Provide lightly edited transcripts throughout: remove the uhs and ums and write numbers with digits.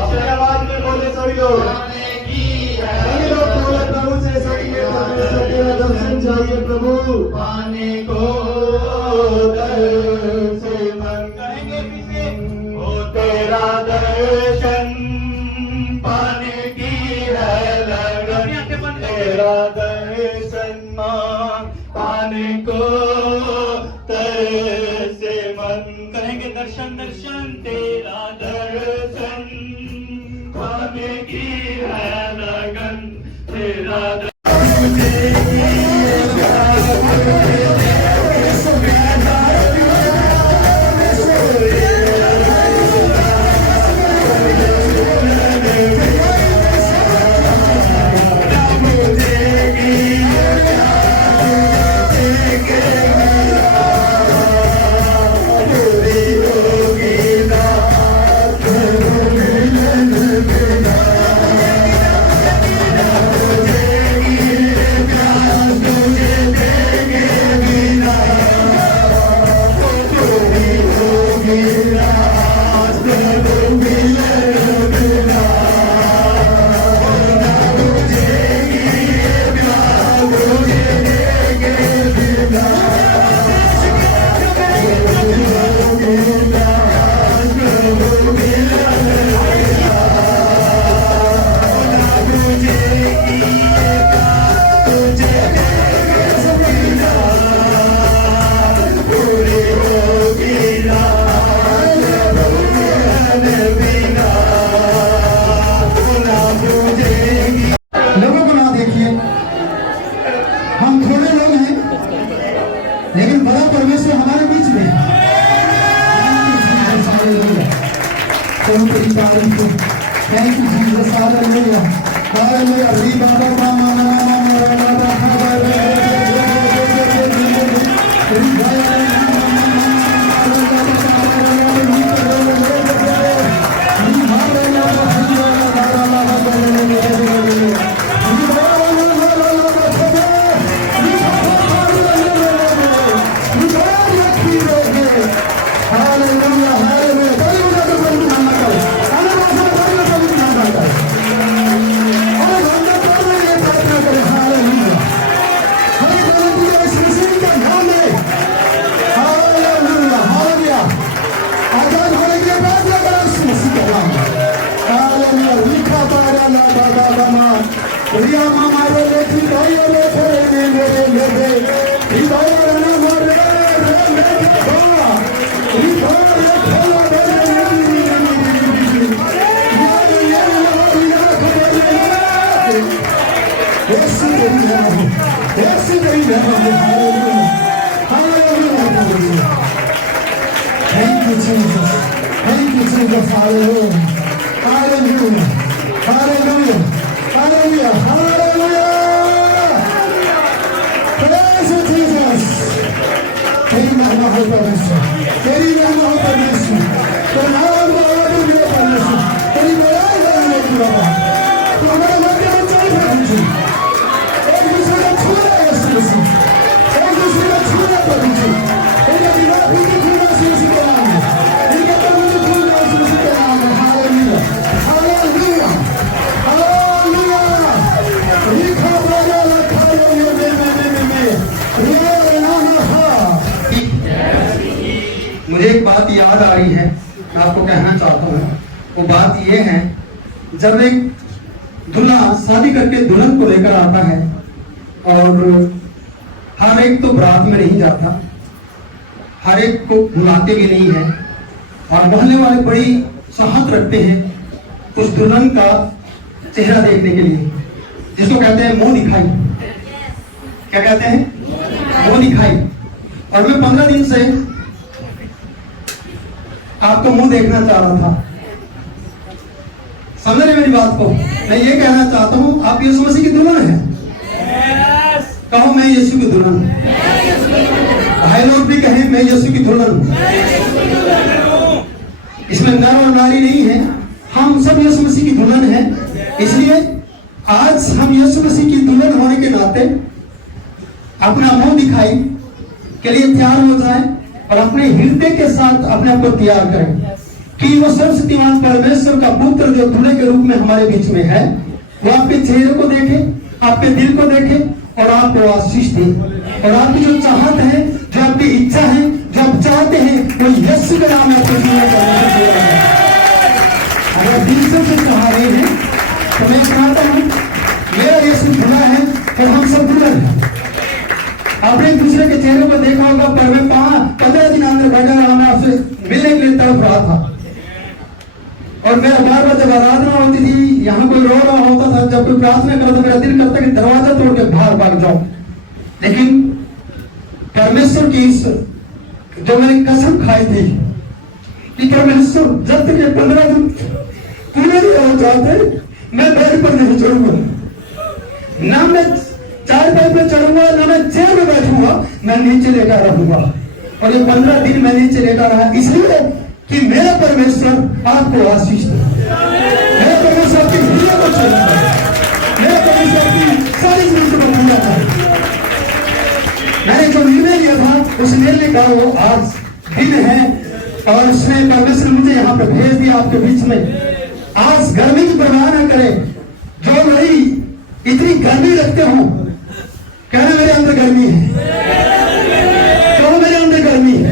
अपने आवाज में बोले सभी लोग बोले प्रभु से सभी तेरा दर्शन चाहिए प्रभु पाने को दर्शन कहेंगे पीछे ओ तेरा दर्शन पाने की है लगन तेरा दर्शन पाने को तरसे मन कहेंगे दर्शन दर्शन तेरा दर्शन पाने की है लगन तेरा लेकिन बड़ा परमेश्वर हमारे बीच में thank you Jesus hallelujah hallelujah री बाबा मामा Ria mama re re thi dai re thore ne mere mere thi dai re na more re me ba thi dai re khola re Thank you, Jesus. Thank you, Jesus. Hallelujah. Hallelujah. Hallelujah. Hallelujah. Hallelujah. Praise you, Jesus. तेरी महिमा हो परमेश्वर, तेरी महिमा हो परमेश्वर, तेरा नाम बड़ा है परमेश्वर, तेरी बड़ाई करने की बात, तू हमारे मध्य में चल रहा है, एक दूसरे को छू रहा है यीशु, एक दूसरे को छू रहा है परमेश्वर, इनका दिमाग भी छूना यीशु के नाम में, इनका दिल भी छूना यीशु के नाम में, हालेलुया, हालेलुया, हालेलुया, लिखा बड़ा लिखा ये मुझे एक बात याद आ रही है, मैं आपको कहना चाहता हूँ। वो बात ये है, जब एक दूल्हा शादी करके दुल्हन को लेकर आता है और हर एक तो बारात में नहीं जाता, हर एक को बुलाते भी नहीं है और मोहल्ले वाले बड़ी चाहत रखते हैं उस दुल्हन का चेहरा देखने के लिए, जिसको कहते हैं मुंह दिखाई। क्या कहते हैं? मुंह दिखाई। और मैं 15 दिन से आपको मुंह देखना चाह रहा था। समझ रहे मेरी बात को? मैं ये कहना चाहता हूँ, आप यीशु मसीह की दुल्हन हैं। कहो मैं यीशु की दुल्हन। भाई लोग भी कहें मैं यीशु की दुल्हन हूं। इसमें नर और नारी नहीं है, हम सब यीशु मसीह की दुल्हन है। इसलिए आज हम यीशु मसीह की दुल्हन होने के नाते अपना मुंह दिखाई के लिए तैयार हो जाए और अपने हृदय के साथ अपने आप को तैयार करें कि वो सर्वशक्तिमान परमेश्वर का पुत्र जो दूल्हे के रूप में हमारे बीच में है, वो आपके चेहरे को देखे, आपके दिल को देखे और आपको आशीष दे। और आपकी जो चाहत है, जो आपकी इच्छा है, जो आप चाहते हैं, वो यीशु के नाम में आपको पूरा करने दे रहा है। अगर दिल से चाह रहे हैं तो मैं चाहता हूं मेरा यीशु दूल्हा है और हम सब दुल्हन हैं। आपने एक दूसरे के चेहरे को देखा होगा, पर मैं 15 दिन अंदर बैठा रहा, मैं आपसे मिलने के लिए तड़प रहा था। और मेरा बार बार जब आराधना होती थी, यहाँ कोई रो रहा होता था, जब कोई प्रार्थना करता था, मेरा दिल करता कि दरवाजा तोड़ के बाहर भाग जाऊं। लेकिन परमेश्वर की इस जो मैंने कसम खाई थी कि परमेश्वर जब तक ये 15 दिन पूरे नहीं हो जाते, मैं बेड पर नहीं चढ़ूंगा, ना मैं चारपाई पे चढ़ूंगा, ना मैं चेयर में बैठूंगा, मैं नीचे लेकर रहूंगा। और ये 15 दिन मैं नीचे लेकर रहा, इसलिए कि मेरा परमेश्वर आपको आशीष दे, मेरा परमेश्वर आपकी हृदय को चला, मेरा परमेश्वर आपकी सारी जरूरतों को पूरा करे। मैंने जो निर्णय लिया था उस निर्णय का वो आज दिन है और उसने परमेश्वर मुझे यहाँ पर भेज दिया आपके बीच में। आज गर्मी की परवाह न करे, जो मेरी इतनी गर्मी रखते हो, कहना मेरे अंदर गर्मी है, कहो मेरे अंदर गर्मी है,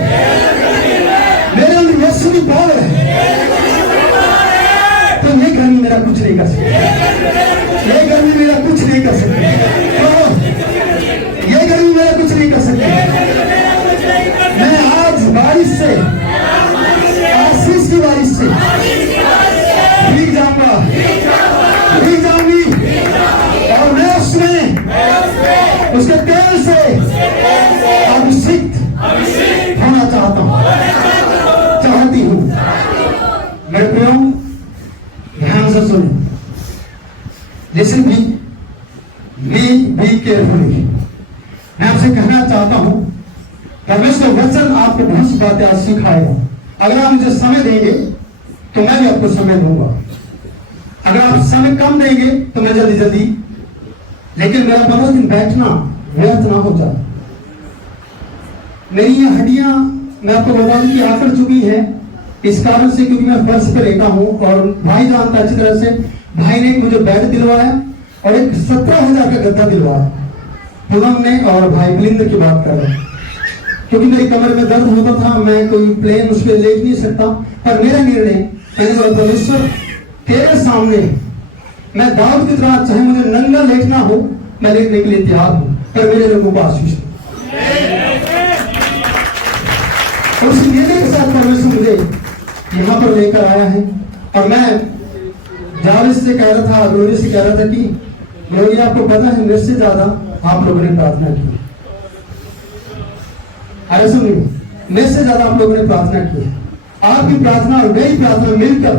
मेरे अंदर यीशु की पावर है, तो ये गर्मी मेरा कुछ नहीं कर सकती, ये गर्मी मेरा कुछ नहीं कर सकती, तो ये गर्मी मेरा कुछ नहीं कर सकती। मैं आज बारिश से, आशीष की बारिश से भीग जाऊंगा, भीग जाऊंगी और मैं उसमें उसके तेल से अभिषिक्त होना चाहता हूं, चाहती हूं। मेरे प्रियो, ध्यान से सुनो, लिसन बी केयरफुली। मैं आपसे कहना चाहता हूं, परमेश्वर वचन आपको बहुत सी बातें आज सिखाएगा। अगर आप मुझे समय देंगे तो मैं भी आपको समय दूंगा, अगर आप समय कम देंगे तो मैं जल्दी जल्दी, लेकिन मेरा 15 दिन बैठना व्यर्थ ना हो जाए। मेरी ये हड्डियां मैं आपको बता दूं कि आकर चुकी है इस कारण से क्योंकि मैं फर्श पे रहता हूं और भाई जानता अच्छी तरह से। भाई ने मुझे बेड दिलवाया और एक 17,000 का गद्दा दिलवाया, पूनम ने और भाई बिलिंदर की बात कर रहे हैं। क्योंकि मेरी कमर में दर्द होता था, मैं कोई प्लेन उस पर लेट नहीं सकता, पर मेरा निर्णय, मैंने बोला परमेश्वर तेरे सामने मैं दाऊद की तरह, चाहे मुझे नंगा लेटना हो, मैं लेटने के लिए तैयार हूं, पर मेरे लोगों को आशीष दो। और उस निर्णय के साथ परमेश्वर मुझे यहाँ पर लेकर आया है। और मैं जावेद से कह रहा था, ग्लोरी से कह रहा था कि ग्लोरी आपको पता है मेरे से ज्यादा आप लोगों ने प्रार्थना की। अरे सुनिए, मेरे से ज्यादा आप लोगों ने प्रार्थना की है। आपकी प्रार्थना और मेरी प्रार्थना मिलकर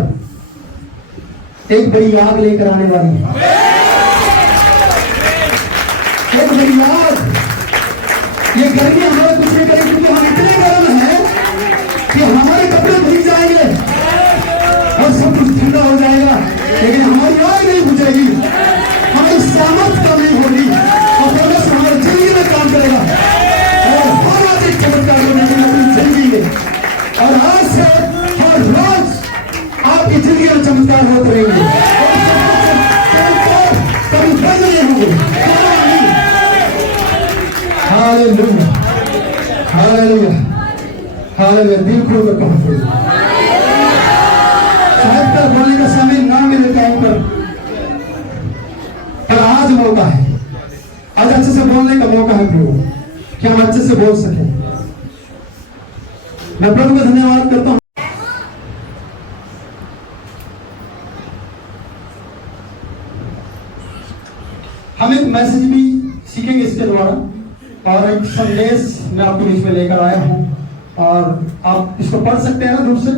एक बड़ी आग लेकर आने वाली है, एक बड़ी आग। ये गर्मी हमारे कुछ नहीं करेगी क्योंकि हम इतने गर्म हैं कि हमारे कपड़े भीग जाएंगे और सब कुछ ठंडा हो जाएगा, लेकिन हमारी आग नहीं बुझेगी, हमारी सामर्थ कम नहीं होगी और परमेश्वर हमारी जिंदगी में काम करेगा और हर आज एक चमत्कार होने की अपनी जिंदगी में। और आज से हर रोज आपकी जिंदगी में चमत्कार होते रहेंगे, कभी बंद नहीं होंगे। Hallelujah, hallelujah, hallelujah. दिल खोल कर कहते हैं, शायद तक बोलने का समय ना मिले टाइम पर आज मौका है, आज अच्छे से बोलने का मौका है प्रभु, कि हम अच्छे से बोल सके। मैं प्रभु का धन्यवाद करता हूं। हम एक मैसेज भी सीखेंगे इसके द्वारा और एक संदेश मैं आपके बीच में लेकर आया हूं और आप इसको पढ़ सकते हैं ना दूर से।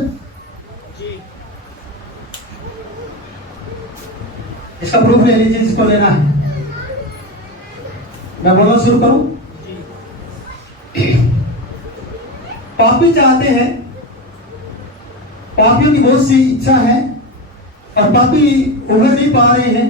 इसका प्रूफ ले लीजिए जिसको लेना है। मैं बोलना शुरू करूं। पापी चाहते हैं, पापियों की बहुत सी इच्छा है और पापी उभर नहीं पा रहे हैं।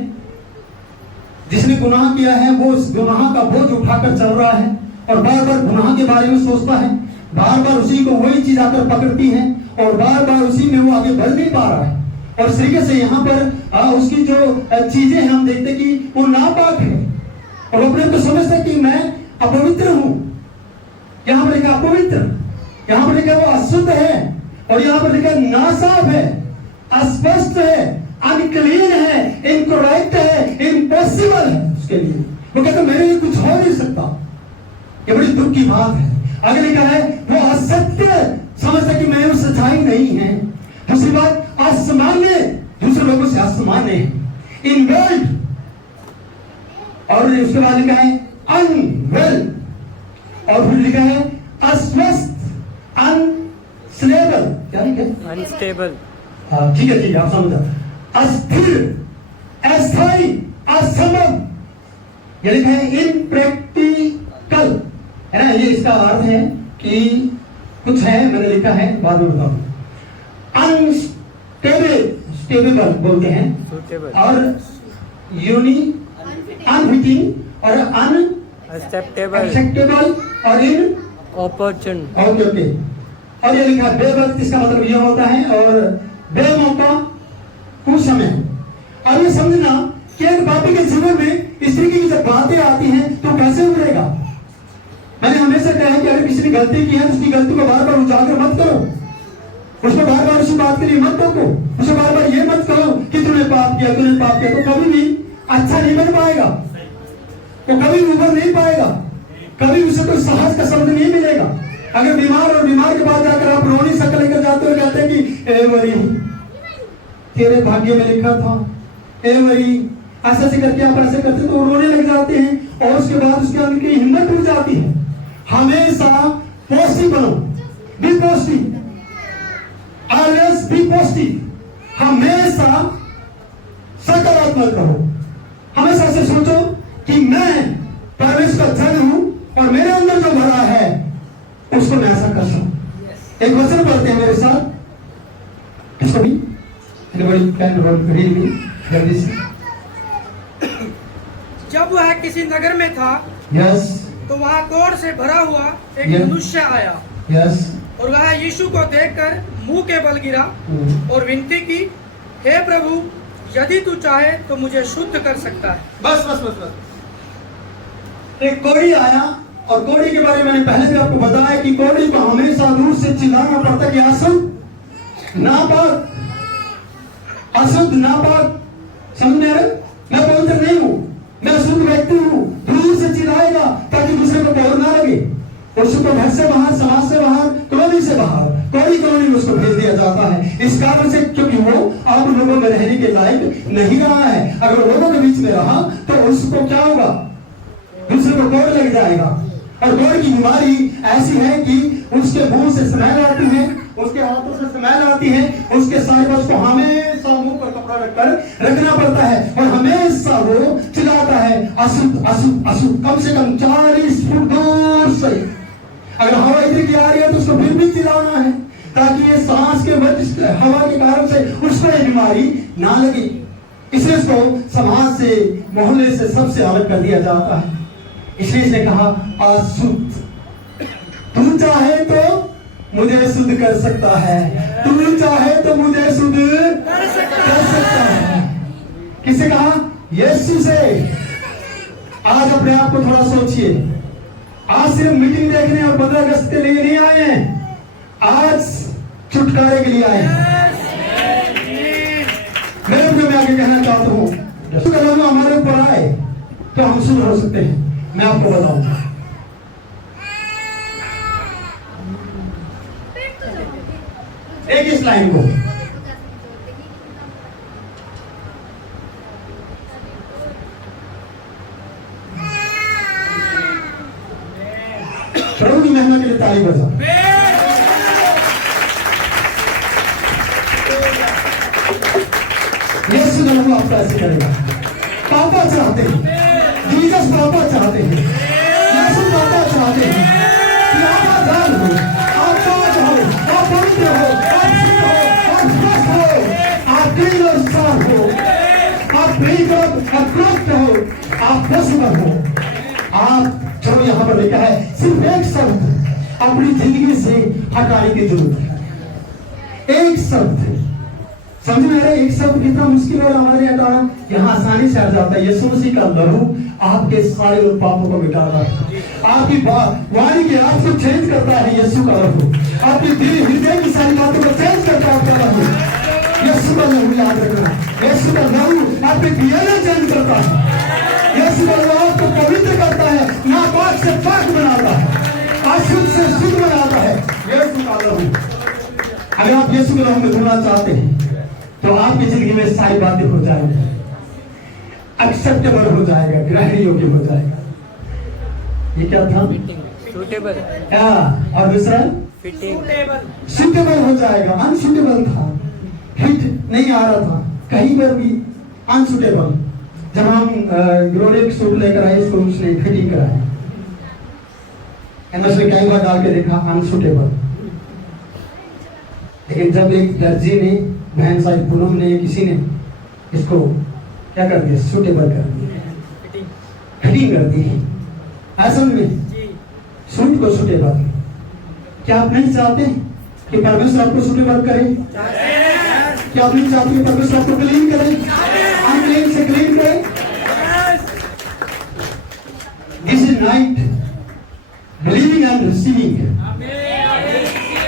जिसने गुनाह किया है वो उस गुनाह का बोझ उठाकर चल रहा है और बार बार गुनाह के बारे में सोचता है, बार बार उसी को वही चीज आकर पकड़ती है और बार बार उसी में वो आगे बढ़ नहीं पा रहा है। और इस तरीके से यहाँ पर उसकी जो चीजें हैं हम देखते कि वो नापाक है और अपने को समझता है कि मैं अपवित्र हूं। यहाँ पर लिखा अपवित्र, यहाँ पर लिखा वो अशुद्ध है और यहाँ पर लिखा नासाफ है, अस्पष्ट है, अनक्लीन है, इनकरेक्ट है, इम्पॉसिबल है उसके लिए। वो कहता मेरे लिए कुछ हो नहीं सकता। ये बड़ी दुख की बात है। आगे लिखा है वो असत्य समझता कि मैं वो सच्चाई नहीं है। दूसरी बात असामान्य, दूसरे लोगों से असामान्य है, इनवर्ल्ड। और उसके बाद लिखा है अनवेल और फिर लिखा है अस्वस्थ, अनस्टेबल। क्या लिखा है? अनस्टेबल। हाँ ठीक है आप समझा। अस्थिर, अस्थायी, असंभव। ये लिखा है इनप्रैक्टिकल, है ना। ये इसका अर्थ है कि कुछ है, मैंने लिखा है बाद में बताऊं। अनस्टेबल, स्टेबल बोलते हैं और यूनी अनफिटिंग और अनएक्सेप्टेबल और इन ऑपर्चुन। Okay okay. और ये लिखा बेवक्त, इसका मतलब यह होता है और बेमौका, कुछ समय। और ये समझना कि एक पापी के जीवन में इस तरीके की जब बातें आती हैं तो कैसे उभरेगा। मैंने हमेशा कहा है कि अगर किसी ने गलती की है तो उसकी गलती को बार बार उजागर मत करो, उसको बार बार उसी बात के लिए मत टोको, उसे बार बार ये मत कहो कि तूने पाप किया, तूने पाप किया। तो कभी भी अच्छा नहीं बन पाएगा, तो कभी उभर नहीं पाएगा, कभी उसे कोई साहस का शब्द नहीं मिलेगा। अगर बीमार और बीमार के बाद जाकर आप रोनी शक्ल लेकर जाते हो, कहते हैं कि ए मरी तेरे भाग्य में लिखा था, ए मरी ऐसा से करके आप ऐसे करते तो रोने लग जाते हैं और उसके बाद उसके अंदर की हिम्मत टूट जाती है। हमेशा पॉजिटिव बनो, be positive, always be positive. हमेशा सकारात्मक रहो, हमेशा से सोचो कि मैं परमेश्वर का जन हूं और मेरे अंदर जो भरा है उसको मैं ऐसा कर सकूं। एक वचन पढ़ते हैं मेरे साथ, इसको भी बड़ी जल्दी से। जब वह किसी नगर में था, यस, तो वहाँ कोढ़ से भरा हुआ एक Yes. मनुष्य आया, यस, और वह यीशु को देखकर मुंह के बल गिरा और विनती की, हे प्रभु, यदि तू चाहे तो मुझे शुद्ध कर सकता है। बस बस बस बस। एक कोढ़ी आया और कोढ़ी के बारे में मैंने पहले भी आपको बताया कि कोढ़ी को हमेशा दूर से चिल्लाना पड़ता कि अशुद्ध, नापाक, अशुद्ध, नापाक। समझ में आ रहा है? मैं पवित्र नहीं हूं, मैं शुद्ध व्यक्ति हूं। दूर से चिल्लाएगा ताकि दूसरे को डर ना लगे। उसको घर से बाहर, समाज से बाहर, कॉलोनी से बाहर, कॉलोनी में उसको भेज दिया जाता है। इस कारण से क्योंकि वो आप लोगों में रहने के लायक नहीं रहा है। अगर लोगों के बीच में रहा तो उसको क्या होगा, दूसरे को कोढ़ लग जाएगा। और कोढ़ की बीमारी ऐसी है कि उसके मुंह से स्मेल आती है, उसके हाथों से स्मेल आती है, उसके सारे बस को हमेशा मुंह पर कपड़ा रखकर रखना पड़ता है और हमेशा वो चिल्लाता है अशुद्ध, अशुद्ध, अशुद्ध। कम से कम 40 फुट दूर से अगर हवा इधर की आ रही है तो उसको फिर भी चिल्लाना है ताकि ये सांस के हवा के कारण से उसको ये बीमारी ना लगे। इसलिए उसको समाज से, मोहल्ले से, सबसे अलग कर दिया जाता है। इसलिए इसने कहा अशुद्ध। तू चाहे तो मुझे शुद्ध कर सकता है, तू चाहे तो मुझे शुद्ध कर सकता है। किसे कहा? यीशु से। आज अपने आप को थोड़ा सोचिए, आज सिर्फ मीटिंग देखने और 15 अगस्त के लिए नहीं आए हैं, आज छुटकारे के लिए आए हैं। मैं आगे कहना चाहता हूँ, अगर हमारे ऊपर आए तो हम शुद्ध हो सकते हैं। मैं आपको बताऊंगा, एक इस लाइन को प्रभु की महिमा के लिए ताली बजा। यीशु नमः आपका ऐसे करेगा। पापा चाहते हैं, जीसस पापा चाहते हैं, यीशु पापा चाहते हैं कि आप आजाद हो, आपका आप पॉसिबल हो। आप जो यहाँ पर लिखा है सिर्फ एक शब्द अपनी जिंदगी से हटाने की जरूरत है। एक शब्द समझ में आ रहा है? एक शब्द कितना मुश्किल हो रहा है हमारे हटाना, यहाँ आसानी से हट जाता है। यीशु मसीह का लहू आपके सारे उन पापों को मिटाता है। आपकी वाणी के आपको चेंज करता है यीशु का लहू। आपके दिल हृदय की सारी बातों को चेंज करता है आपका लहू। यीशु का लहू याद रखना, यीशु का लहू आपके डीएनए चेंज करता है। यीशु का लहू आपको पवित्र करता है, नापाक से पाक बनाता है, अशुद्ध से शुद्ध बनाता है। यीशु का लहू, अगर आप यीशु के लहू में धोना चाहते हैं तो आपकी जिंदगी में सारी बातें हो जाएंगी, एक्सेप्टेबल हो जाएगा, ग्रहण योग्य हो जाएगा। ये क्या था? सूटेबल। और दूसरा सुटेबल हो जाएगा। अनसुटेबल था, फिट नहीं आ रहा था, कहीं पर भी अनसुटेबल। जब हम ग्रोनेक सूट लेकर आए, इसको उसने फिटिंग कराया, उसने कई बार डाल के देखा अनसुटेबल। लेकिन जब एक दर्जी ने, बहन साहिब पूनम ने, किसी ने इसको क्या कर दिया? सूटेबल कर दिया, फिटिंग कर दी। ऐसा में सूट को सूटेबल। क्या आप नहीं चाहते कि परमेश्वर आपको सूटेबल करे? क्या आप नहीं चाहते कि परमेश्वर आपको क्लीन करे, अनक्लीन से क्लीन करे? This is night believing and receiving.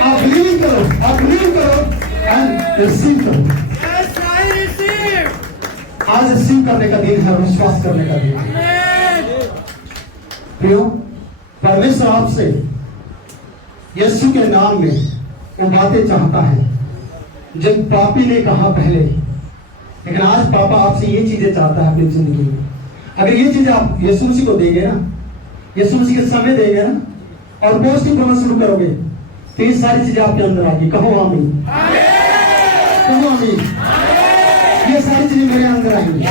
आप बिलीविंग करो, आप बिलीव करो एंड रिसीव करो। आज रिसीव करने का दिन है, विश्वास करने का दिन है। प्रियो, परमेश्वर आपसे यीशु के नाम में वो बातें चाहता है जब पापी ने कहा पहले, लेकिन आज पापा आपसे ये चीजें चाहता है अपनी जिंदगी में। अगर ये चीजें आप यीशु मसीह को देंगे ना, यीशु मसीह के समय देंगे ना और पॉजिटिव होना शुरू करोगे तो ये सारी चीजें आपके अंदर आएगी। कहो आमीन, कहो आमीन। ये सारी चीजें मेरे अंदर आएंगी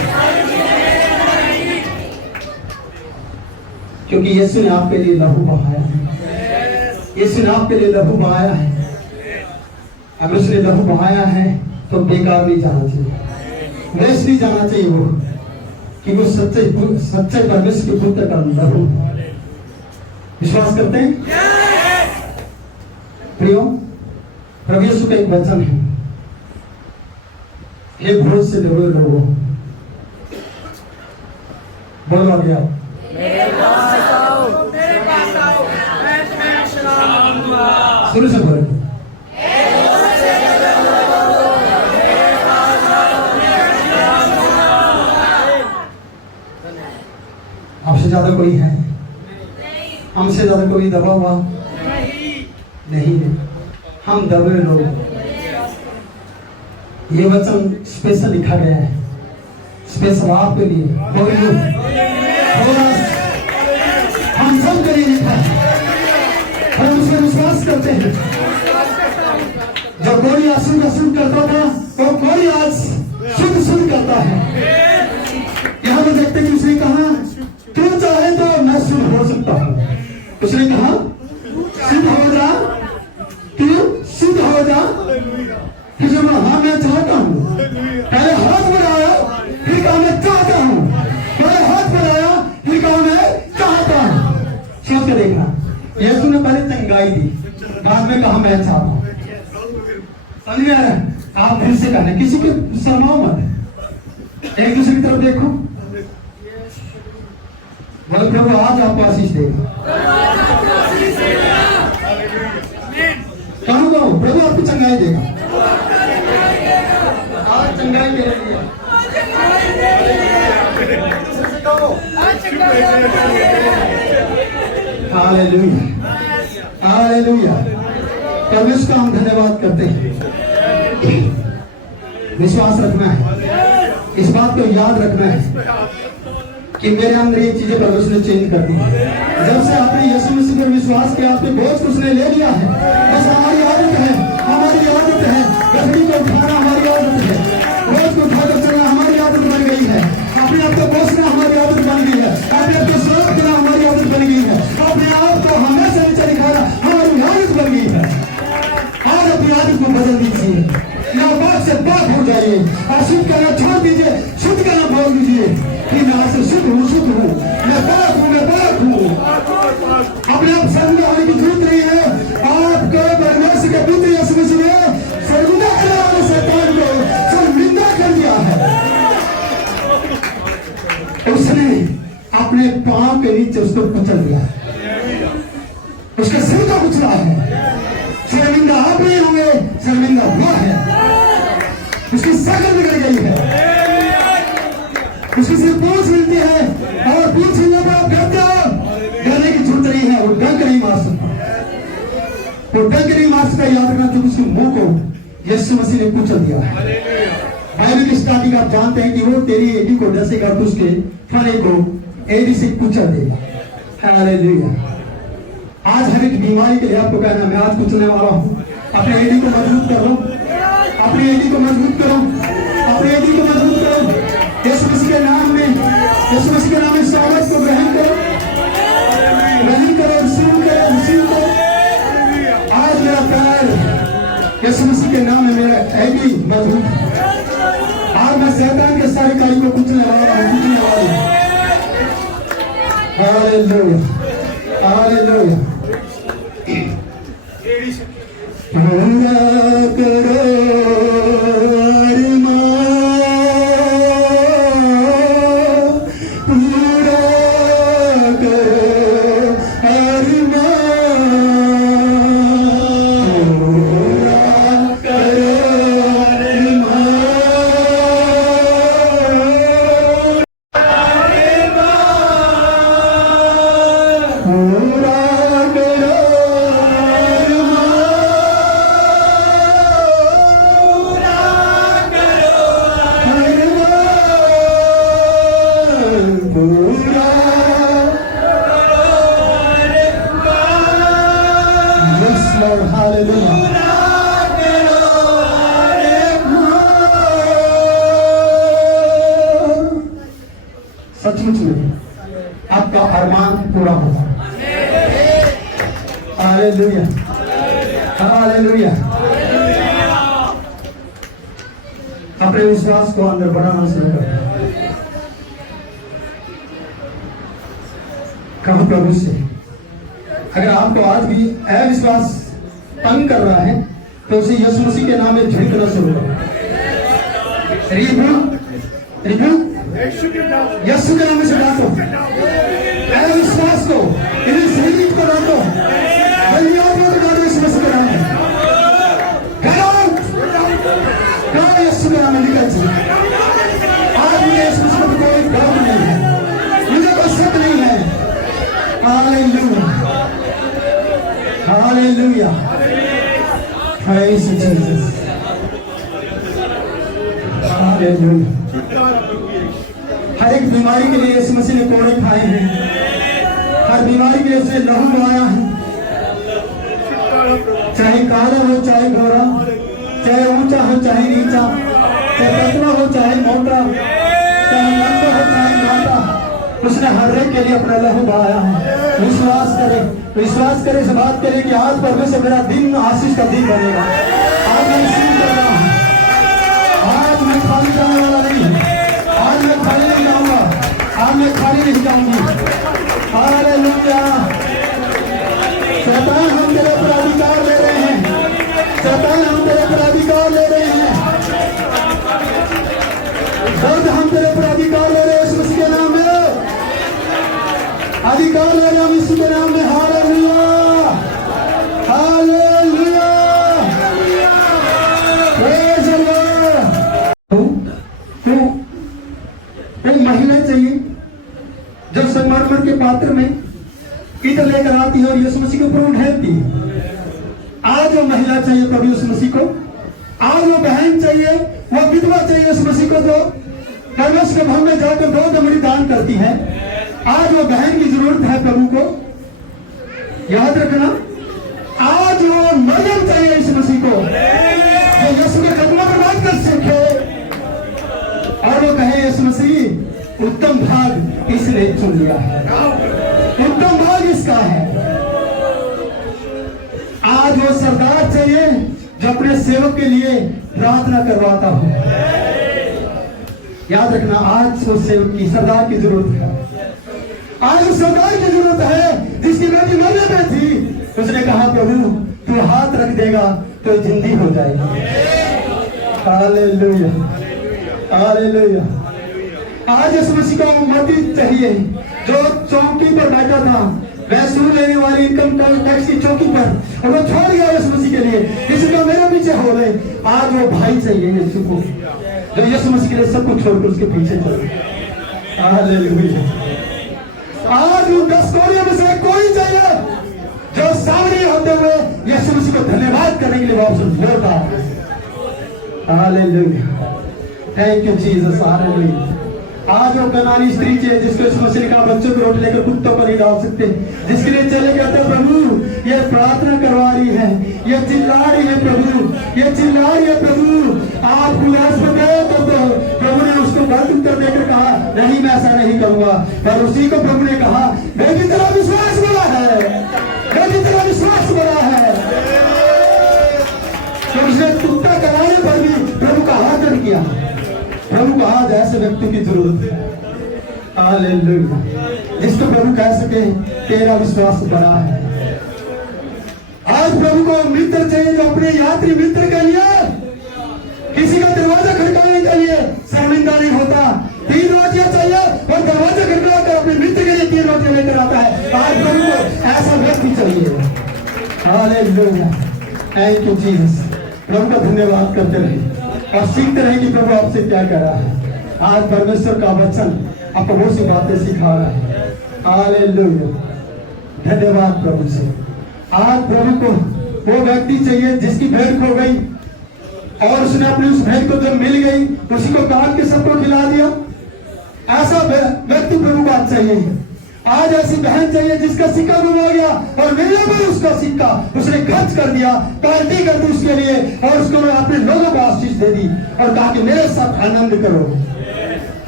क्योंकि यीशु ने आपके लिए लहू बहाया है। यीशु ने आपके लिए लहू बहाया है। अगर उसने लहू बहाया है तो बेकार नहीं जाना चाहिए, वेस्ट नहीं जाना चाहिए वो, कि वो सच्चे परमेश्वर के पुत्र का लहू। विश्वास करते हैं प्रियो? प्रभु यीशु का एक वचन है, हे भोज से डरे लोगों, बोलो आगे आओ, मेरे पास आओ, मेरे पास आओ, मैं तुम्हें विश्राम दूंगा। शुरू से बोलो, आपसे ज्यादा कोई है? हमसे ज्यादा कोई दबा हुआ नहीं है, हम दबे लोग। ये वचन स्पेशल लिखा गया है, स्पेशल आपके लिए, हम सब के लिए लिखा है। हम उसमें विश्वास करते हैं। जब कोई अशुद्ध करता था तो कोई आज शुद्ध करता है। यहाँ पर देखते हैं कि उसने कहा तू चाहे तो मैं शुद्ध हो सकता हूँ। उसने कहा शुद्ध हो जा, तू शुद्ध हो जा। फिर जब हाँ मैं चाहता हूँ, पहले हाथ बढ़ाया फिर कहा मैं चाहता हूँ, पहले हाथ बढ़ाया फिर कहा मैं चाहता हूँ। सोच के देखा, यीशु ने पहले तंगाई दी, बाद में कहा मैं चाहता हूँ। समझ में आ रहा है? आप फिर से कहना, किसी के शर्माओ मत, एक दूसरे की तरफ देखो, बोलो प्रभु आज आपको आशीष देगा। काम करो, प्रभु आपको चंगाई देगा। आज चंगाई दे रही है। Hallelujah, hallelujah. परमेश्वर का हम धन्यवाद करते हैं। विश्वास रखना है, इस बात को याद रखना है कि मेरे अंदर ये चीजें परमेश्वर ने चेंज कर दी। जब से आपने यीशु मसीह पर विश्वास किया, आपके बोझ को उसने ले लिया है। बस हमारी आदत है, हमारी आदत है, गठरी को उठाना हमारी आदत है, बोझ को उठाकर चलना हमारी आदत बन गई है, अपने आप को पोषना हमारी आदत बन गई है, अपने आप को साफ करना हमारी आदत बन गई है, अपने आप को हमेशा नीचे दिखाना हमारी आदत बन गई है। आज अपनी आदत को बदल दीजिए, नापाक से पाक हो जाइए, अशुद्ध करना छोड़ दीजिए, शुद्ध करना बोल दीजिए कि मैं आज से शुद्ध हूँ, शुद्ध हूँ। नीचे उसको कुचल दिया है, उसके सिर का कुचला है। शर्मिंदा आप नहीं होंगे, शर्मिंदा वो है। उसकी शकल बिगड़ गई है, उसकी सिर्फ पूंछ मिलती है और पूंछ मिलने पर आप डर जाओ। डरने की जरूरत नहीं है, वो डंक नहीं मार सकता, वो डंक नहीं मार सकता। याद रखना, क्योंकि उसके मुंह को यीशु मसीह ने कुचल दिया है। बाइबल की स्टार्टिंग आप जानते हैं कि वो तेरी एडी को डसेगा तो उसके फने को एडी से कुचल देगा। हालेलुया। आज हर एक बीमारी के लिए आपको कहना, मैं आज कुचलने वाला हूँ। अपने एडी को मजबूत करो, अपने एडी को मजबूत करो, अपने एडी को मजबूत करो। यीशु मसीह के नाम में, यीशु मसीह के नाम में सामर्थ को ग्रहण करो, ग्रहण करो, रिसीव करो, रिसीव करो। आज मेरा पैर यीशु मसीह के नाम में मेरा एडी मजबूत। आज मैं शैतान के सारी कार्य को कुचलने वाला हूँ, कुचलने वाली हूँ। Hallelujah, hallelujah. पूरा करो अरमान, पूरा करो अरमान, पूरा करो अरमान, पूरा करो सचमुच में आपका अरमान पूरा होगा। Hallelujah, hallelujah. अपने विश्वास को अंदर बढ़ाना शुरू करो। कहो प्रभु से, अगर आपको आज भी अविश्वास तंग कर रहा है तो उसे यीशु मसीह के नाम में झिड़कना शुरू करो। रिबू रिबू यीशु के नाम से डांटो, अविश्वास को, इन्हें को डांटो, जल्दी आप लोग डांटो यीशु मसीह के नाम में। यीशु के नाम में निकल जाए। आज मुझे यीशु मसीह को कोई डर नहीं है, मुझे कोई शक नहीं है। Hallelujah, hallelujah. Praise Jesus. Hallelujah. हर एक बीमारी के लिए यीशु मसीह ने कोड़े खाए हैं, हर बीमारी के लिए उसने लहू बहाया है। चाहे काला हो चाहे गोरा, चाहे ऊंचा हो चाहे नीचा, चाहे पतला हो चाहे मोटा, चाहे लंबा हो चाहे मोटा, उसने हर एक के लिए अपना लहू बहाया है। विश्वास करे, विश्वास करे, इस बात करे कि आज परमेश्वर मेरा दिन आशीष का दिन बनेगा। आज मैं रिसीव कर रहा हूँ, आज मैं खाली जाने वाला नहीं, आज मैं खाली नहीं जाऊंगा, आज मैं खाली नहीं जाऊंगी। हालेलुया। शैतान हम तेरे ऊपर अधिकार ले रहे हैं, शैतान हम तेरे ऊपर अधिकार ले रहे हैं, दर्द हम तेरे ऊपर अधिकार ले रहे हैं यीशु मसीह के नाम में, अधिकार ले रहे हम यीशु के नाम में। Hallelujah, hallelujah, praise the Lord. तो एक महिला चाहिए जो संगमरमर के पात्र में इत्र लेकर आती है और यीशु मसीह के ऊपर ढेलती है। आज वो महिला चाहिए प्रभु यीशु मसीह को, आज वो बहन चाहिए, वो विधवा चाहिए यीशु मसीह को, जो परमेश्वर के भवन में जाकर 2 दमड़ी दान करती है। आज वो बहन की जरूरत है प्रभु को, याद रखना। आज वो मरियम चाहिए यीशु मसीह को, जो यीशु के कदमों पर बात कर सके और वो कहे यीशु मसीह उत्तम भाग इसने चुन लिया है, उत्तम भाग इसका है। आज वो सरदार चाहिए जो अपने सेवक के लिए प्रार्थना करवाता हो। याद रखना, आज वो सेवक की, सरदार की जरूरत है। आज उस सरदार की जरूरत है जिसकी बेटी मरने में थी, उसने कहा प्रभु तू हाथ रख देगा तो जिंदगी हो जाएगी। Hallelujah, hallelujah. आज यीशु मसीह को उम्मती चाहिए जो चौकी पर बैठा था, वसूल लेने वाली इनकम टैक्स की चौकी पर, और वो छोड़ गया यीशु मसीह के लिए, किसी को मेरे पीछे हो गए। आज वो भाई चाहिए यीशु को, जो यीशु मसीह के लिए सब कुछ छोड़कर उसके पीछे चले। हालेलुया। आज उन 10 कोड़ियों में से कोई चाहिए जो सामने होते हुए यीशु मसीह को धन्यवाद करने के लिए वापस लौटा। Hallelujah, thank you Jesus. Hallelujah. आज वो कनानी स्त्री चाहिए जिसको यीशु मसीह ने कहा बच्चों को रोटी लेकर कुत्तों पर नहीं डाल सकते, जिसके लिए चले कहते प्रभु ये प्रार्थना करवा रही है, ये चिल्ला रही है प्रभु, ये चिल्ला रही है प्रभु। आप उदास में गए तो प्रभु ने उसको गलत उत्तर देकर कहा नहीं मैं ऐसा नहीं करूंगा, पर उसी को प्रभु ने कहा बेटी तेरा विश्वास बड़ा है, बेटी तेरा विश्वास बड़ा है। तो उसने कुत्ता कराने पर भी प्रभु का आदर किया। प्रभु को आज ऐसे व्यक्ति की जरूरत है। हालेलुया, जिसको प्रभु कह सके तेरा विश्वास बड़ा है। आज प्रभु को मित्र चाहिए जो अपने यात्री मित्र के लिए किसी का दरवाजा खड़काने के लिए शर्मिंदा नहीं होता। 3 रोटियां चाहिए और दरवाजा खड़काकर अपने मित्र के लिए 3 रोटियां लेकर आता है। आज प्रभु को ऐसा व्यक्ति चाहिए। Hallelujah, thank you Jesus. प्रभु का धन्यवाद करते रहे और सीखते रहे कि प्रभु आपसे क्या कह रहा है। आज परमेश्वर का वचन आपको बहुत सी बातें सिखा रहा है। हालेलुया, धन्यवाद प्रभु से। आज प्रभु को वो व्यक्ति चाहिए जिसकी भेड़ खो गई और उसने अपनी उस भेड़ को जब मिल गई उसी को काट के सबको खिला दिया। ऐसा व्यक्ति प्रभु का चाहिए। आज ऐसी बहन चाहिए जिसका सिक्का गुम हो गया और मिलने पर उसका सिक्का उसने खर्च कर दिया, पार्टी कर दी उसके लिए और उसको अपने लोगों को आशीष दे दी और कहा कि मेरे साथ आनंद करो।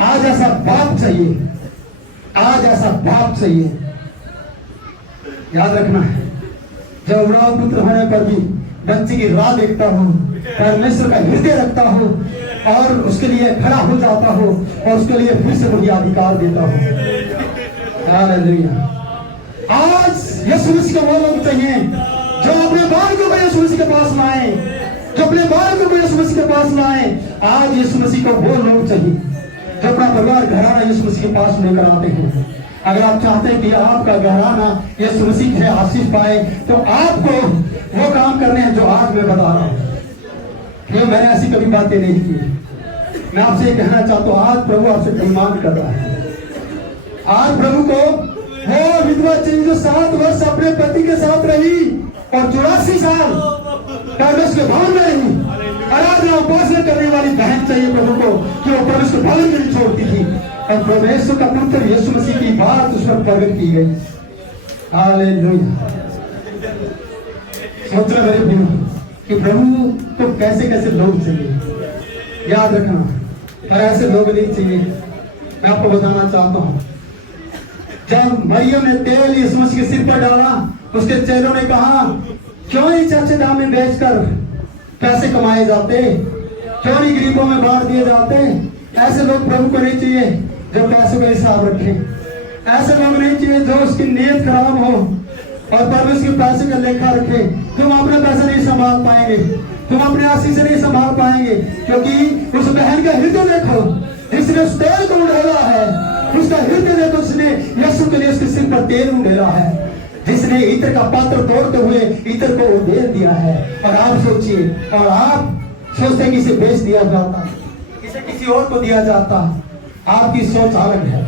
आज ऐसा बाप चाहिए, आज ऐसा बाप चाहिए। याद रखना है, जब उड़ाव पुत्र होने पर भी बच्चे की राह देखता हूँ, परमेश्वर का हृदय रखता हूँ और उसके लिए खड़ा हो जाता हूँ और उसके लिए फिर से वही अधिकार देता हूँ। हालेलुया। आज यीशु मसीह को वो लोग चाहिए जो अपने बालकों को यीशु मसीह के पास लाए, जो अपने बालकों को यीशु मसीह के पास लाए। आज यीशु मसीह को वो लोग चाहिए जो अपना परिवार घराना यीशु मसीह के पास लेकर आते हैं। अगर आप चाहते हैं कि आपका घराना यीशु मसीह से आशीष पाए तो आपको वो काम करने हैं जो आज मैं बता रहा हूँ। मैंने ऐसी कभी बातें नहीं की। मैं आपसे कहना चाहता हूँ आज प्रभु आपसे डिमांड कर रहा है। आज प्रभु को वो विधवा चाहिए जो 7 वर्ष अपने पति के साथ रही और 84 साल परमेश्वर के भवन में रही। आराधना उपासना करने वाली बहन चाहिए प्रभु को कि वो परमेश्वर के भवन में नहीं छोड़ती थी और परमेश्वर का पुत्र यीशु मसीह की बात उस पर प्रकट की गई। हालेलुया। सोच रहे मेरे प्रियो कि प्रभु तो कैसे कैसे लोग चाहिए। याद रखना, पर ऐसे लोग नहीं चाहिए। मैं आपको बताना चाहता हूँ, जब मरियम ने तेल यीशु मसीह के सिर पर डाला, उसके चेलों ने कहा क्यों नहीं चर्चे दाम में बेचकर पैसे कमाए जाते, क्यों नहीं गरीबों में बांट दिए जाते। ऐसे लोग प्रभु को नहीं चाहिए जो पैसों का हिसाब रखे। ऐसे लोग नहीं चाहिए जो उसकी नीयत खराब हो और परमेश्वर के पैसे का लेखा रखे। तुम अपना पैसा नहीं संभाल पाएंगे, तुम अपने आशीष से नहीं संभाल पाएंगे, क्योंकि उस बहन का हृदय देखो जिसने उस तेल को उड़ेला है। उसका हृदय देखो, उसने यीशु के लिए उसके सिर पर तेल उड़ेला है, जिसने इत्र का पात्र तोड़ते हुए इत्र को उधेड़ दिया है। और आप सोचिए, और आप सोचते हैं कि इसे बेच दिया जाता, इसे किसी और को दिया जाता। आपकी सोच अलग है।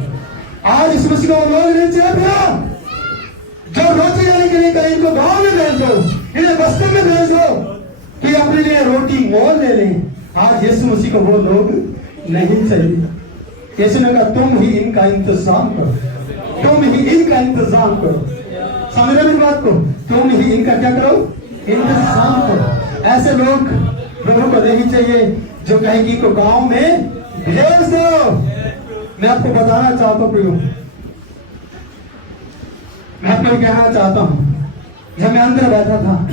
आज इस मसीह को लोग नहीं चाहिए जो रोटी लेने के लिए कहीं इनको गांव में भेज दो, इन्हें बस्ते में भेज दो कि अपने लिए रोटी मोल ले लें। आज यीशु मसीह को वो लोग नहीं चाहिए। यीशु ने कहा तुम ही इनका इंतजाम करो, तुम ही इनका इंतजाम करो। समझ रहे मेरी बात को? तुम ही इनका क्या करो? इंतजाम करो। ऐसे लोग प्रभु को नहीं चाहिए जो कहेगी को गांव में भेज दो। मैं आपको बताना चाहता हूँ प्रियो, मैं आपको कहना चाहता हूँ, जब मैं अंदर बैठा था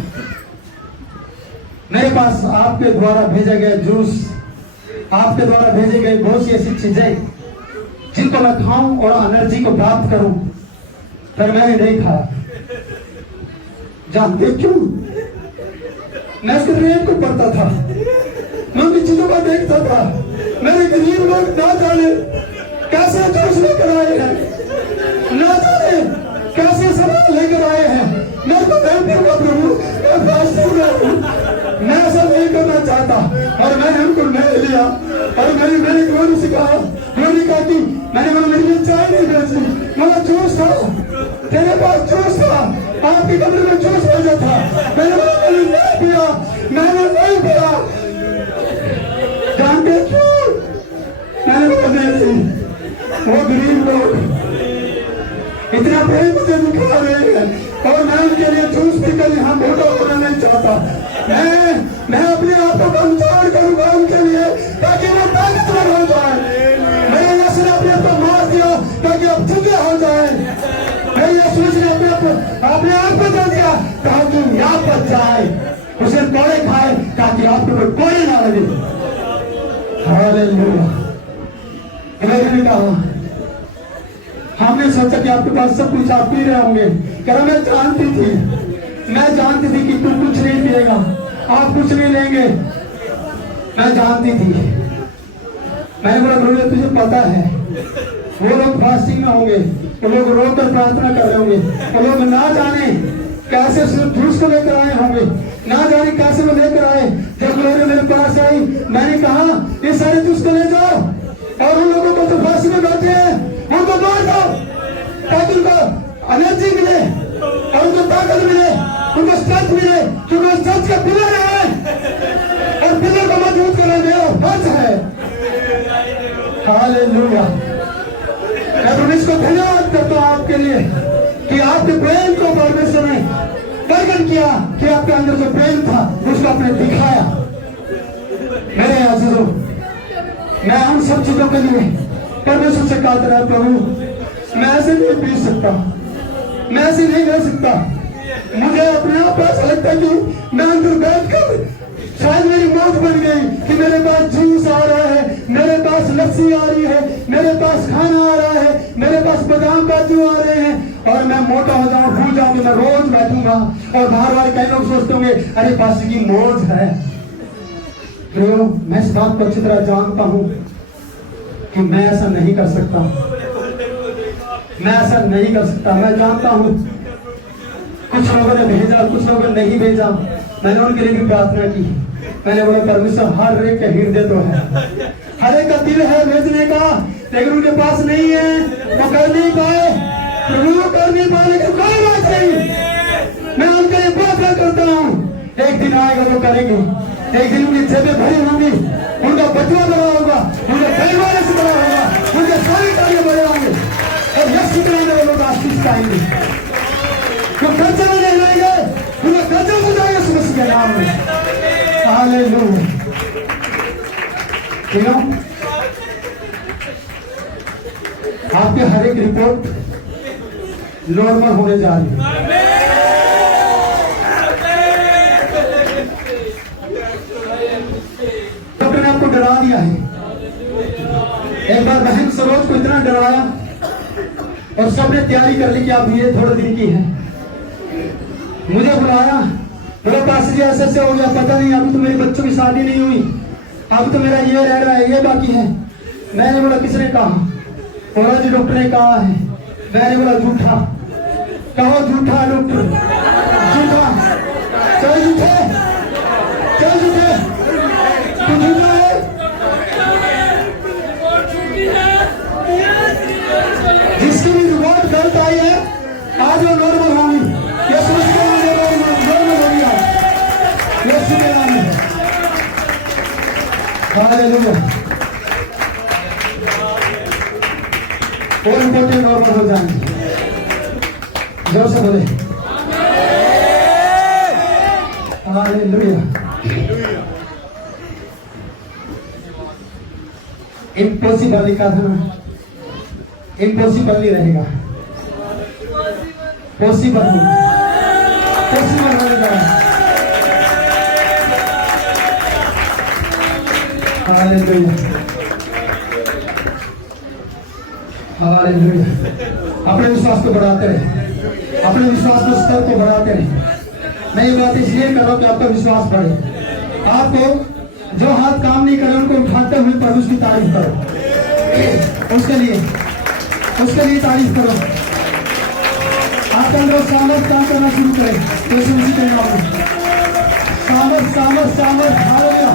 मेरे पास आपके द्वारा भेजे गए जूस, आपके द्वारा भेजे गए बहुत सी ऐसी चीजें जिनको मैं खाऊं और एनर्जी को प्राप्त करूं, पर मैंने नहीं खाया। जानते क्यों? मैं उसके रेट को पढ़ता था, मैं उनकी चीजों को देखता था। मेरे गरीब लोग ना जाने कैसे जोश लेकर आए हैं, ना जाने कैसे सवाल लेकर आए हैं। मैं तो नहीं का प्रभु, मैं फास्टिंग में हूँ, मैं ऐसा नहीं करना चाहता। और मैंने उनको नहीं लिया और मैंने ग्लोरी से कहा, ग्लोरी कहा कि मैंने बोला मेरे लिए चाय नहीं भेजी, मेरा जूस था, तेरे पास जूस था, आपके कमरे में जूस भेजा था, मैंने बोला मैंने नहीं पिया, मैंने नहीं पिया। जानते क्यों? मैंने बोला नहीं, वो गरीब लोग इतना प्रेम मुझे दिखा रहे हैं और मैं उनके लिए जूस पीकर यहाँ मोटा होना नहीं चाहता। मैं अपने आप को कमजोर करूंगा उनके लिए ताकि वो ताकतवर हो जाए। मेरे यीशु ने अपने आप को मार दिया ताकि अब झुके हो जाए। मेरे यीशु ने अपने आप को दे दिया ताकि यहाँ पर जाए, उसे कोड़े खाए ताकि आपको कोई ना लगे। हालेलुया। मैंने कहा हमने सोचा कि आपके पास सब कुछ आप पी रहे होंगे। कह रहा मैं जानती थी कि तुम कुछ नहीं पिएगा, आप कुछ नहीं लेंगे, मैं जानती थी। मैंने बोला गुरु तुझे पता है वो लोग फास्टिंग में होंगे, वो लोग रो कर प्रार्थना कर रहे होंगे, वो लोग ना जाने कैसे जूस को लेकर आए होंगे, ना जाने कैसे वो लेकर आए। जब लोग मेरे पास आई मैंने कहा ये सारे जूस को ले जाओ और उन लोगों को जो फांसी में बैठे हैं उनको मार दो ताकि उनको एनर्जी मिले और उनको ताकत मिले, उनको स्ट्रेंथ मिले, क्योंकि स्ट्रेंथ का पिलर है और पिलर को मजबूत करने में फर्ज है। हालेलुया। मैं परमेश्वर को धन्यवाद करता हूँ आपके लिए कि आपके प्रेम को परमेश्वर ने प्रकट किया कि आपके अंदर जो प्रेम था उसको आपने दिखाया। मेरे आजीजों, मैं उन सब चीजों के लिए परमेश्वर से कहता रहा प्रभु मैं ऐसे नहीं पी सकता, मैं ऐसे नहीं रह सकता। मुझे अपने आप ऐसा लगता है कि मैं अंदर बैठ कर शायद मेरी मौत बन गई कि मेरे पास जूस आ रहा है, मेरे पास लस्सी आ रही है, मेरे पास खाना आ रहा है, मेरे पास बादाम काजू आ रहे हैं और मैं मोटा हो जाऊं, भूल जाऊं, मैं रोज बैठूंगा और बार कई लोग सोचते होंगे अरे पास की मौज है। तो मैं इस बात को अच्छी तरह जानता हूं कि मैं ऐसा नहीं कर सकता, मैं ऐसा नहीं कर सकता। मैं जानता हूं कुछ लोगों ने भेजा, कुछ लोगों ने नहीं भेजा, मैंने उनके लिए भी प्रार्थना की। मैंने बोला परमेश्वर हर एक का हृदय तो है, हर एक का दिल है भेजने का, लेकिन उनके पास नहीं है, वो कर नहीं पाए, प्रभु कर नहीं पाए, लेकिन कोई बात नहीं, मैं उनके लिए प्रार्थना करता हूँ। एक दिन आएगा वो करेंगे, एक दिन उनकी जेबें भरी होंगी, उनका बटुआ बड़ा होगा, उनके परिवार से बड़ा होगा, उनके सारे कार्य बड़े होंगे और यश कराने वाले लोग आशीष पाएंगे। तो कर्जा में नहीं रहेंगे, उनका कर्जा हो जाएगा सुबह के नाम में। हालेलुया। आपके हर एक रिपोर्ट नॉर्मल होने जा रही है। डॉक्टर ने आपको डरा दिया है। एक बार बहन सरोज को इतना डराया और सबने तैयारी कर ली कि आप ये थोड़े दिन की है। मुझे बुलाया, बोला पास जी ऐसे हो गया, पता नहीं अभी तो मेरे बच्चों की शादी नहीं हुई, अब तो मेरा ये रह रहा है, ये बाकी है। मैंने बोला किसने कहा? बोला जी डॉक्टर ने कहा है। मैंने बोला झूठा, कहो झूठा डॉक्टर, झूठा, चल झूठे, चल झूठे, तू झूठा है। जिसकी भी रिपोर्ट गलत आई है आज वो नॉर्मल होगी, ये सोच के नॉर्मल हो गया, ये सुने नाम है। हालेलुया। और रिपोर्टें नॉर्मल हो जाएंगी। जोर से बोले हालेलुया। इम्पॉसिबल लिखा था ना, इम्पॉसिबल नहीं रहेगा, पॉसिबल हो, पॉसिबल होने का। Hallelujah, hallelujah. अपने विश्वास को बढ़ाते रहे, अपने विश्वास के स्तर को बढ़ाते रहे। मैं ये बात इसलिए कर रहा हूं कि आपका विश्वास बढ़े। आपको जो हाथ काम नहीं कर रहे उनको उठाते हुए परमेश्वर की तारीफ करो। उसके लिए तारीफ करो। आपके अंदर सामर्थ काम करना शुरू करें यीशु मसीह के नाम में। सामर्थ सामर्थ सामर्थ हालेलुया।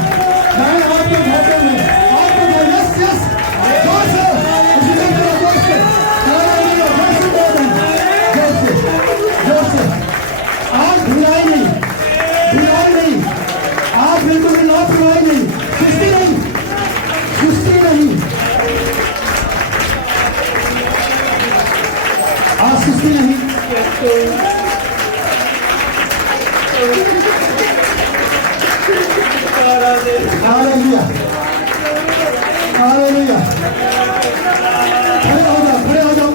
दाएं हाथ को उठाते हुए आपको यस यस जोर से उसी तरह जोर से हालेलुया जोर से आज भुलाई नहीं आप बिल्कुल भी ना भुलाई नहीं, सुस्ती नहीं आज सुस्ती नहीं। Hallelujah hallelujah. खड़े हो जाओ।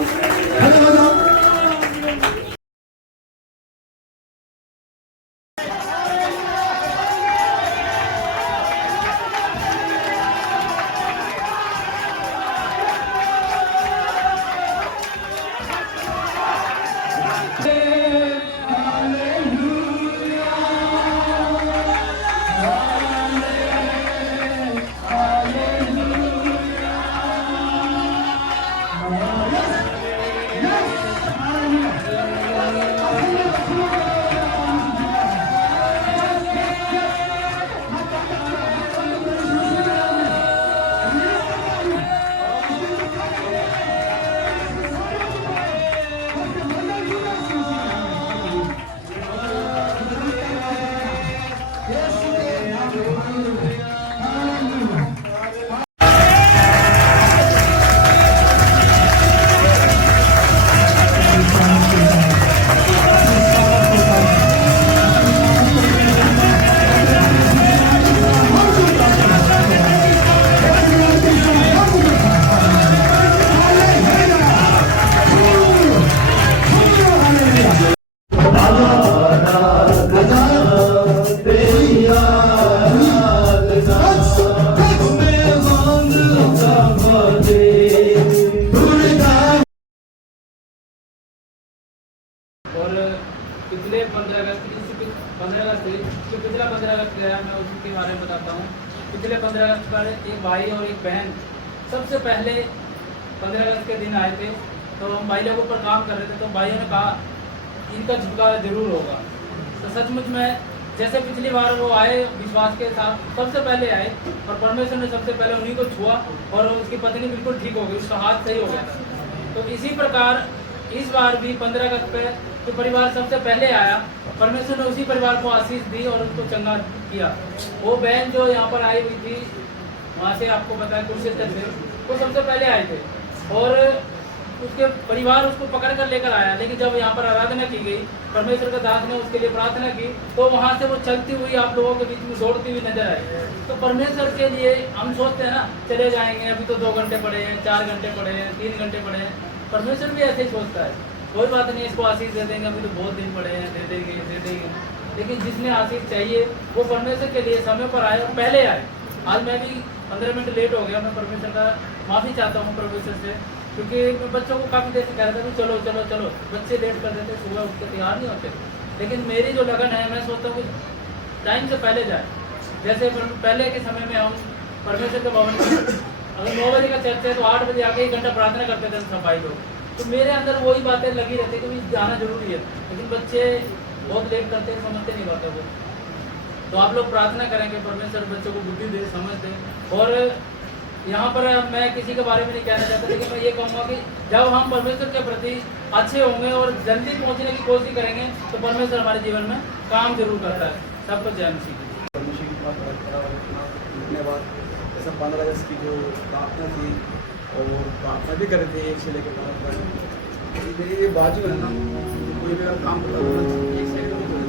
और पिछले 15 अगस्त जो पिछला 15 अगस्त गया मैं उसके बारे में बताता हूँ। पिछले 15 अगस्त पर एक भाई और एक बहन सबसे पहले 15 अगस्त के दिन आए थे। तो हम भाई लोगों पर काम कर रहे थे, तो भाइयों ने कहा इनका छुटकारा जरूर होगा। तो सचमुच में जैसे पिछली बार वो आए विश्वास के साथ सबसे पहले आए और परमेश्वर ने सबसे पहले उन्हीं को छुआ और उसकी पत्नी बिल्कुल ठीक हो गई, उसका हाथ सही हो गया था। तो इसी प्रकार इस बार भी 15 अगस्त पे जो परिवार सबसे पहले आया, परमेश्वर ने उसी परिवार को आशीष दी और उनको चंगा किया। वो बहन जो यहाँ पर आई हुई थी वहाँ से आपको बताया कुरुक्षेत्र से, वो सबसे पहले आए थे और उसके परिवार उसको पकड़ कर लेकर आया। लेकिन जब यहाँ पर आराधना की गई, परमेश्वर का दास ने उसके लिए प्रार्थना की, तो वहाँ से वो चलती हुई आप लोगों के बीच में दौड़ती हुई नजर आई। तो परमेश्वर के लिए हम सोचते हैं ना चले जाएंगे, अभी तो 2 घंटे पड़े हैं, 4 घंटे पड़े हैं, 3 घंटे पड़े हैं। परमेश्वर भी ऐसे ही सोचता है, कोई बात नहीं, इसको आशीष दे देंगे, अभी तो बहुत दिन पड़े हैं, दे देंगे। लेकिन जिसने आशीष चाहिए वो परमेश्वर के लिए समय पर आए और पहले आए। आज मैं भी 15 मिनट लेट हो गया, मैं परमेश्वर का माफ़ी चाहता हूँ परमेश्वर से, क्योंकि मैं बच्चों को काफ़ी देर से कह रहा था कि चलो चलो चलो, बच्चे लेट कर देते, सुबह उठ के तैयार नहीं होते। लेकिन मेरी जो लगन है, मैं सोचता हूँ कि टाइम से पहले जाए। जैसे पहले के समय में हम परमेश्वर के भवन में अगर 9 बजे का चर्च है तो 8 बजे आके 1 घंटा प्रार्थना करते थे सब भाई लोग। तो मेरे अंदर वही बातें लगी रहती कि जाना जरूरी है, लेकिन बच्चे बहुत लेट करते हैं, समझते नहीं बातों को। तो आप लोग प्रार्थना करेंगे परमेश्वर बच्चों को बुद्धि दे, समझ दे। और यहाँ पर मैं किसी के बारे में नहीं कहना चाहता, लेकिन मैं ये कहूँगा कि जब हम परमेश्वर के प्रति अच्छे होंगे और जल्दी पहुँचने की कोशिश करेंगे तो परमेश्वर हमारे जीवन में काम जरूर करता है। सबको जय मसीह। जैसा 15 अगस्त की जो प्रार्थना थी और वो प्रार्थना भी कर रहे थे 1 से लेकर 15 तक। मेरी ये बाजू है ना, कोई भी अगर काम करता है एक साइड में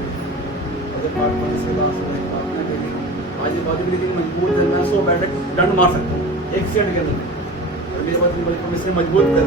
अगर प्रार्थना से प्रार्थना करी बाजू बाजू मेरी मजबूत है, मैं 100 बैठक दंड मार सकता हूँ 1 सेकंड के अंदर। और मेरे पास मजबूत कर